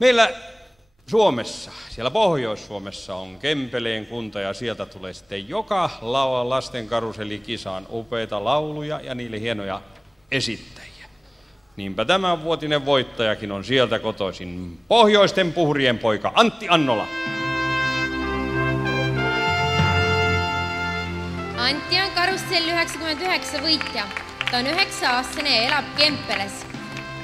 Meillä Suomessa, siellä Pohjois-Suomessa on Kempeleen kunta ja sieltä tulee sitten joka lasten karusellikisaan upeita lauluja ja niille hienoja esittäjiä. Niinpä tämänvuotinen voittajakin on sieltä kotoisin, pohjoisten puhurien poika Antti Annola. Antti on Karuselli 99 võitja. Ta on 9-aastane ja elab Kempeles.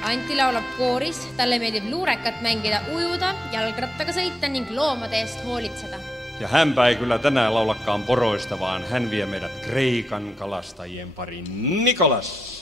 Antti laulab kooris, talle meeldib luurekat mängida, ujuda, jalgrattaga sõita ning loomade eest hoolitseda. Ja hänpä ei kyllä tänään laulakaan poroista, vaan hän vie meidät Kreikan kalastajien pariin. Nikolas!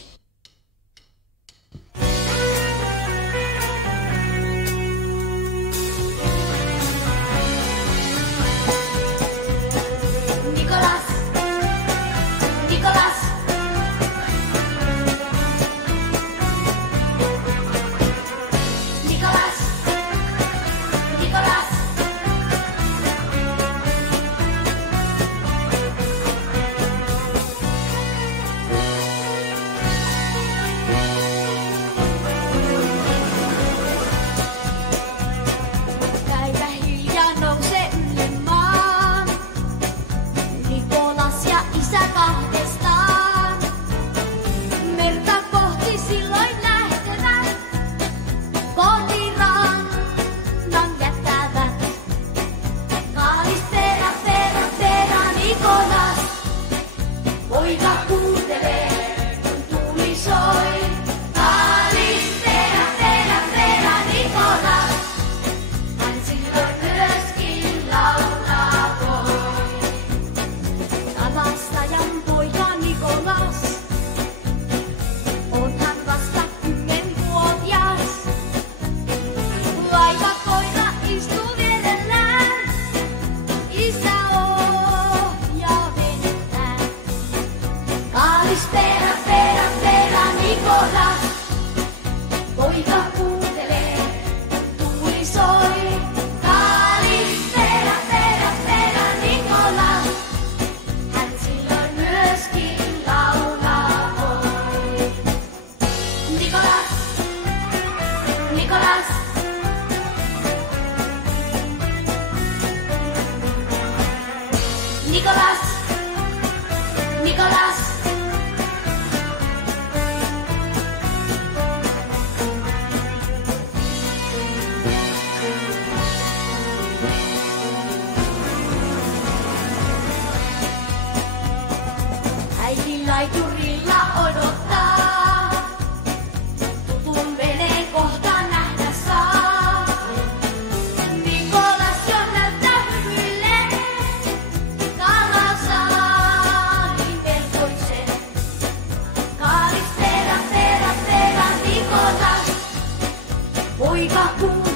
Laiturilla odottaa, tutun veneen kohta nähdä saa. Nikolas jo näyttää hymyillen, kalasaalin velkoisen. Kaalis, perä, Nikolas, poika kuulee.